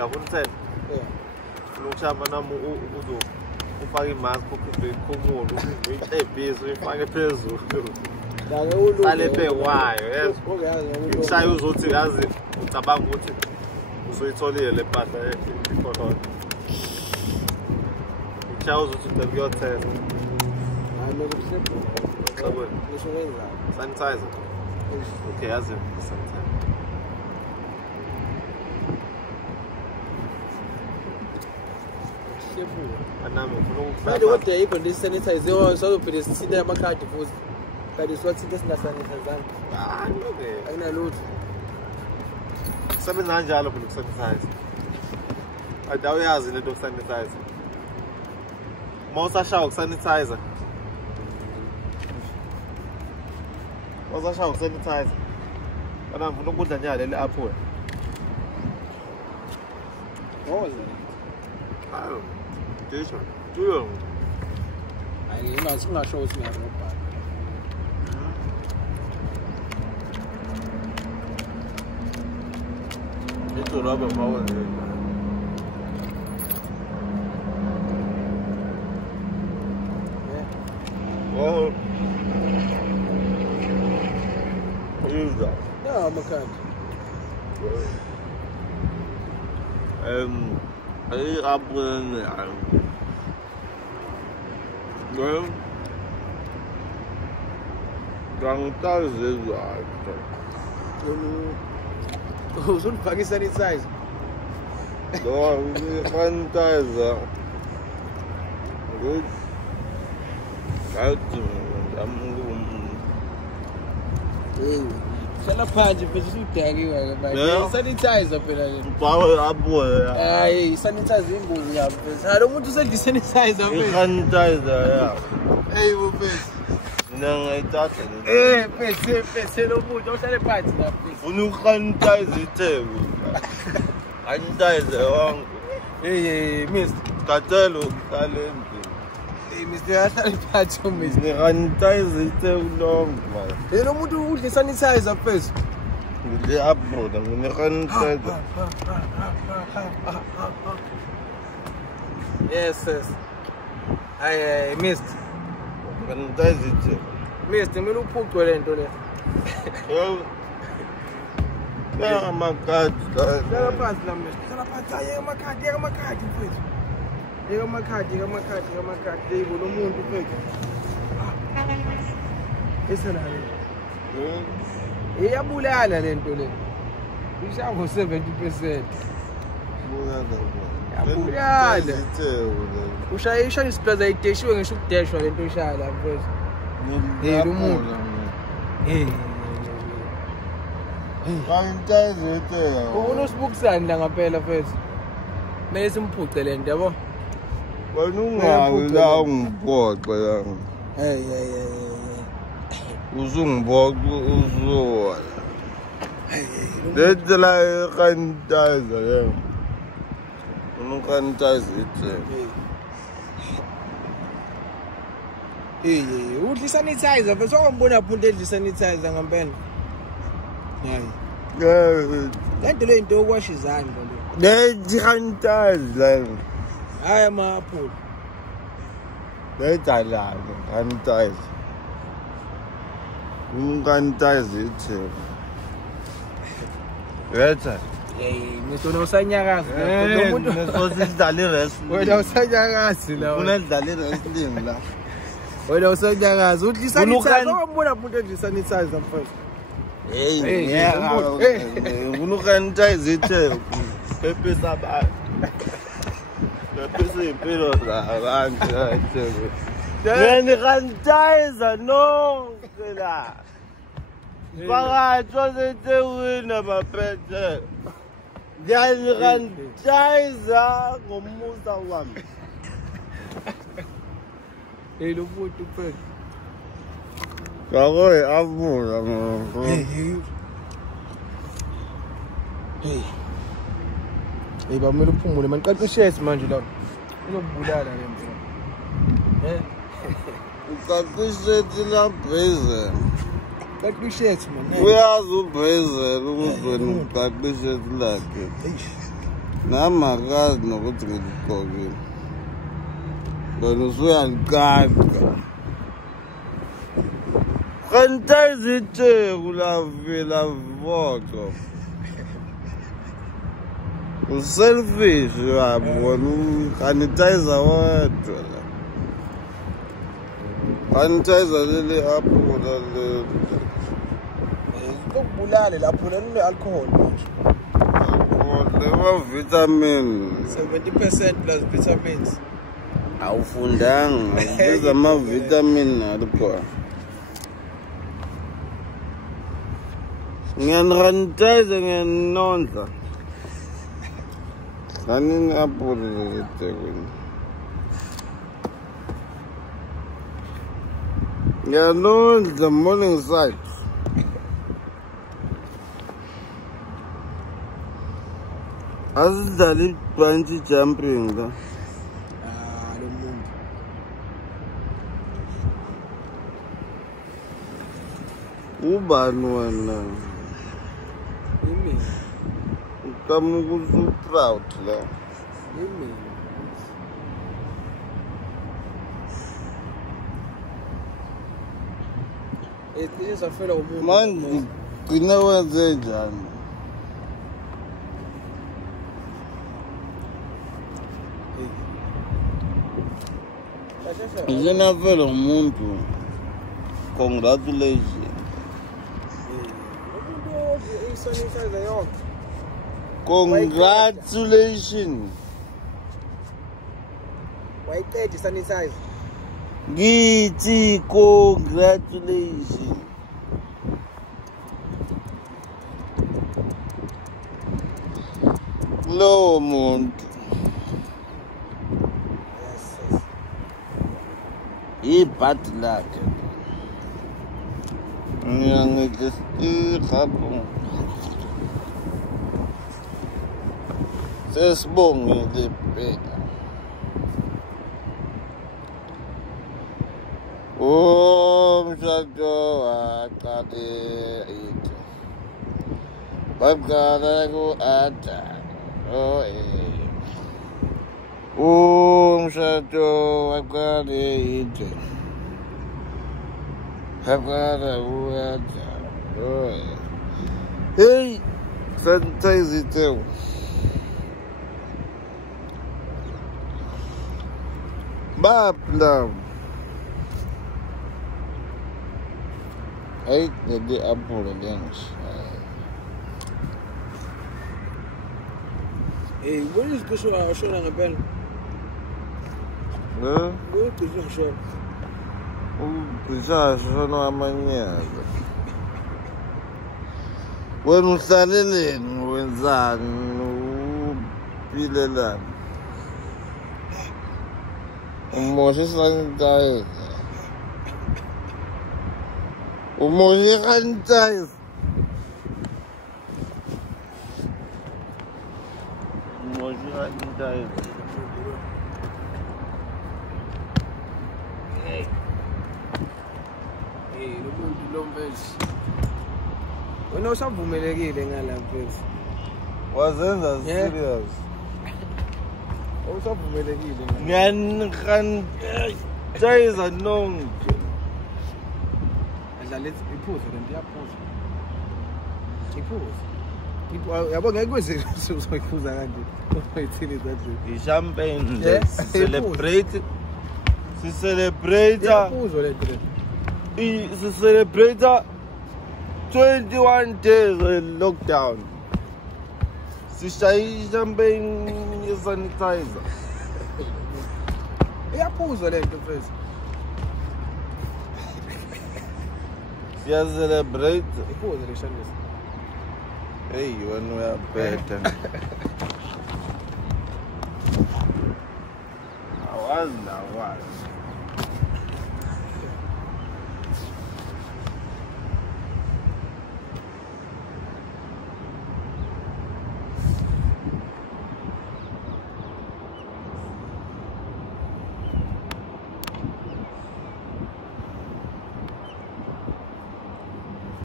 Yabona umthetho. Unokushamba nami ufake imask ukhiphe ikhumulo uyibhizi uyifake phezulu. Sale ebhekwayo yezwa. Imshaye uzothi yazi ucabanga ukuthi uzoyitholile le mpahla ikhona. Imshaye uzothi kuyothetha. Sanitizer. Okay, yazi sanitizer. Manje kodwa yikho nje sanitize so phela sithina amakhadi futhi. Kanti siwathinte singasanitizanga. Okay. Ayinalutho. Kusebenza kanjalo phela ukusanitize. Awuyazi lento yokusanitize. Uma usashaya ukusanitize. Usashaya ukusanitize. Kana ngifuna ukudla njalo le apple. Hayi. Disho. Tuyo. Hayi singasho ukuthi ngiyarobha. Itu roba bawa ni. Oh. Isso. Não, bacana. Aí abren. Well. Gantar zezado. Uzunifaka isanitizer. No, sanitizer. Good. Hlala phansi phela usudakiwe manje. Sanitizer phela le. Bawa abuya. Hayi, sanitizer ingozi yabo phela. Lo muntu usedla sanitizer phela. Sanitizer ya. Hey bo phela. Mina ngayithatha le. Phela lo muntu uhlale phansi la phela. Ufuna usanitizer ithebo. Sanitizer wangu. Hey, Mr. Katelo uhlale endlini. Mr. Ahlale phansi Mr. Sanitizer ithebo lonke man. Lo muntu udla sanitizer phela. Ngile abroad ngine sanitizer. Yes. Hey, Mr. Sanitizer ithebo. Mr. Mina uphucwe lento le. Ya amakadi. Hlala phansi la Mr. Hlala phansi aye amakhadi mfethu. Yeka amakhadi. Yebo lo muntu mfethu. Esena le. Iyabulala lento le. Ishaya ngo 70%. Yabulala. Ushaya isplaza ideshiwe ngisho ukudeshwa lento ishaya la mfethu. Lo muntu. Sanitizer ithebo. Unosibukisani la ngaphela mfethu. Mele simphuce lento yabo. Wena ungawi la ungiphoxe la. Hey. Uzungibopha uzola. Let's la sanitizer le. Sanitizer ithebo. Udla sanitizer bese ungambona phunta edla sanitizer ngempela. Yeah. Lento le into yokwasha izandla lo. Let's sanitizer. Hayi amaphula. Let's sanitizer. Sanitizer ithebo. Yetha. Ngisho nosanyakazi lo muntu nesosidlala wrestling. wena usanyakazi la. Unadlala wrestling la. Wena usanyakazi udla sanitizer ungambona phunta edla sanitizer mfethu. Hey, yeah. Unukanitizer ithebo. Pepesa ba. Pepesa impilo zabantu. Yena sanitizer no phela. Phakathi setewina baphethe. Yena sanitizer ngomusa wami. Lo muntu phela. Kagoy avula mama. Hey bamele uphumule manje qaqishesi manje la. Uzobulala le mfana. Uqaqishethi la bheze. Qaqishesi man. Uyazi ubheze ukuzweni uqaqishethi lakhe. namakazi nokuthi ngiligqokile wena usuyaliqaqa sanitize iteku la voco uselfish yabo wena usanitizer wedwa la sanitizer leli aphula le lokubulala lapho leli alcohol lewa vitamin 70% plus vitamins awufundanga ukubiza ama-vitamin alikhona ngiyanirantayza ngiyanondla lanini aphule leletekwini ngiyanondla morning side asidlala i-bungee jumping la lo muntu ubani wena imina ukamuka usu-proud la imina isafela umuntu manje gcina wenze njani isenafela umuntu congratulations isanitizer yonke congratulations wayiqeda isanitizer ngithi congratulations lowo muntu ibhadi lakhe ngiyangithi irhabhu sesibongile bheka umshado waqale ide baqala ku-Adam umshado waqale ide baqala ku-Adam hey sanitize itewu babla ay leli aphula lengishaya ubona izicisho washona ngempela ucisho ngishona ubhisashona amanyaka wena uhlaleleni wenzani uphilelani umoshe sanitizer umoshe sanitizer umoshe sanitizer lo muntu lo mfethu wena usavumelekile ngala mfethu wazenza serious usavumelekile ngiyanirantayza nonke adlala iphuzo lento yaphuza iphuzo yabo ngeke kwenze uzoyiphuza kanje uyithini kanje i-champagne Yeah. sicelebrate iphuzo lento sicelebrate 21 days lockdown sishaye i-champagne ye-sanitizer iyaphuzo lento mfethu siyacelebrate iphuzo leshanisa hey wena uyabheda awazi nawazi